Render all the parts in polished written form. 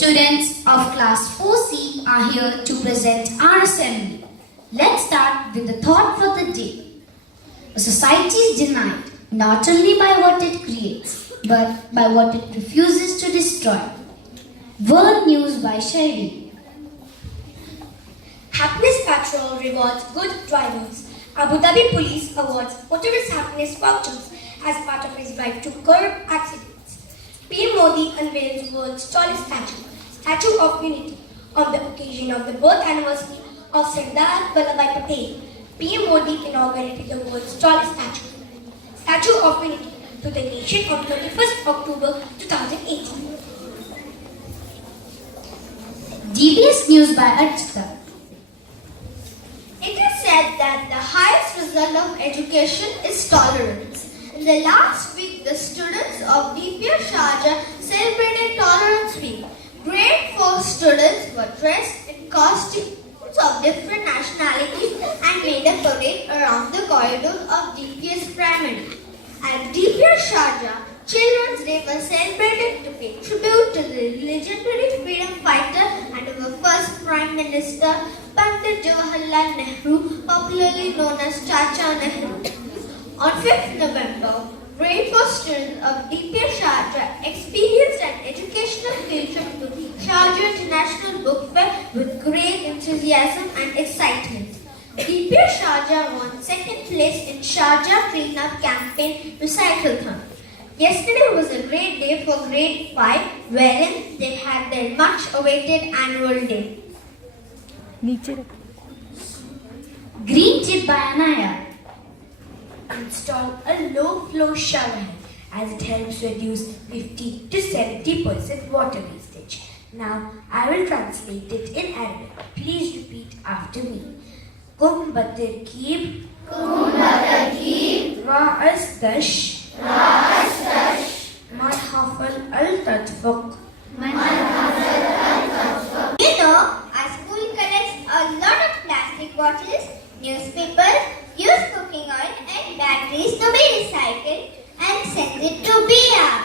Students of class 4C are here to present our assembly. Let's start with the thought for the day. A society is denied not only by what it creates, but by what it refuses to destroy. World News by SHARJAH. Happiness Patrol rewards good drivers. Abu Dhabi Police awards motorist happiness vouchers as part of his drive to curb accidents. PM Modi unveils world's tallest Statue of Unity, on the occasion of the birth anniversary of Sardar Vallabhbhai Patel. PM Modi inaugurated the world's tallest Statue of Unity to the nation on 31st October 2018. DBS News by Archita. It is said that the highest result of education is tolerance. In the last week, the students of DPS Sharjah celebrated Tolerance Week. Grade 4 students were dressed in costumes of different nationalities and made a parade around the corridors of DPS Primary. At DPS Sharjah, Children's Day was celebrated to pay tribute to the legendary freedom fighter and our first Prime Minister, Pandit Jawaharlal Nehru, popularly known as Chacha Nehru. On 5th November, grade 4 students of DPS Sharjah experienced an educational field trip to Sharjah International Book Fair with great enthusiasm and excitement. DPS Sharjah won second place in Sharjah Cleanup Campaign Recyclathon. Yesterday was a great day for grade 5, wherein they had their much-awaited annual day. Green Tip by Anaya. Install a low-flow shower head as it helps reduce 50 to 70% water wastage. Now I will translate it in Arabic. Please repeat after me. Kum batarkib, ra'as dash, marhafal al-tadfuq. You know, our school collects a lot of plastic bottles, newspapers, used cooking oil and batteries to be recycled and send it to BR.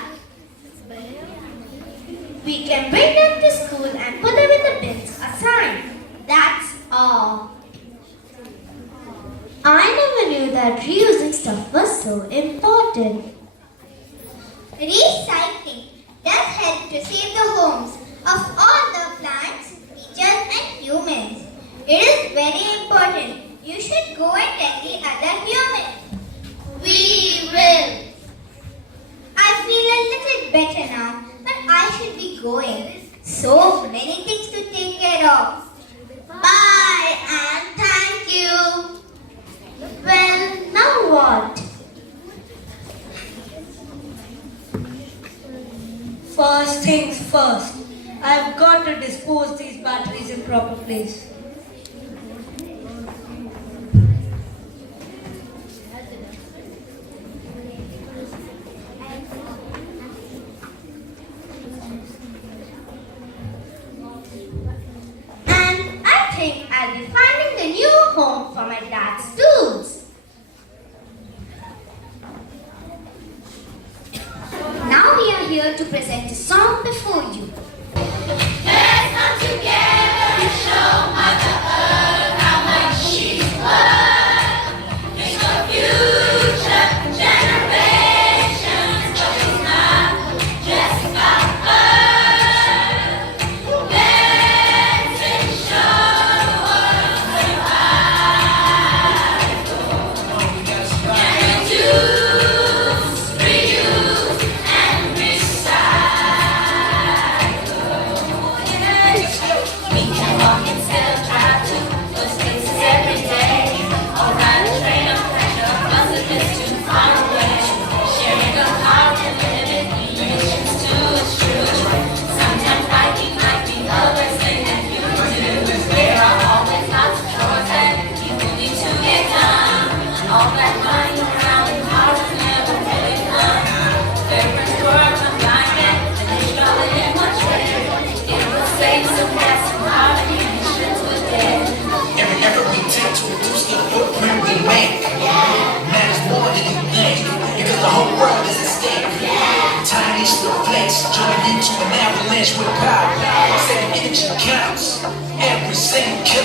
We can bring them to school and put them in the bins assigned. That's all. I never knew that reusing stuff was so important. Recycling does help to save the homes of all the plants, creatures and humans. It is very important. You should go and tell the other humans. We will. I feel a little better now, but I should be going. So many things to take care of. Bye and thank you. Well, now what? First things first. I've got to dispose these batteries in proper place. And I think I'll be finding the new home for my dad's tools. Now we are here to present a song before you. Let's come together and show Mother Earth how much she's worth. It's the future generations, but it's not just about Earth. Let's ensure the world survives. And reduce, reuse, and recycle. We can walk instead of drive to those places every day. Or ride a train of pressure, bus if it's too far away. Sharing a car can limit emissions too, it's true. Sometimes biking might be the best thing that you can do. There are always lots of chores that people need to get done. All that lying around in cars never really done. Their friends work on climate and they struggle in much way. It will save some gas and carbon emissions with dead. Every effort we take to reduce the footprint we make matters more than you think, because the whole world is at stake. Tiny snowflakes join into an avalanche with power. attention counts. Every single killer